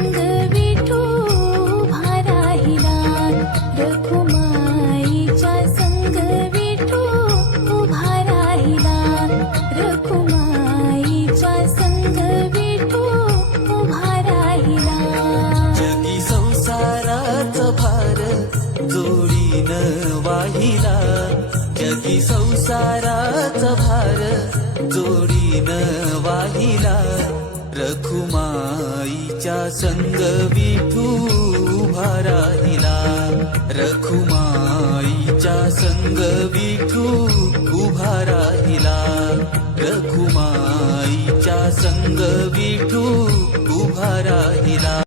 संग विठू उभा राहिला रखुमाईच्या संग विठू उभा राहिला रखुमाईच्या संग विठू उभा राहिला जगी संसाराचा भार जोडीनं वाहिला जगी संसाराचा भार जोडीनं वाहिला रखुमाईच्या संग विठू उभा राहिला रखुमाईच्या संग विठू उभा राहिला रखुमाईच्या संग विठू उभा राहिला।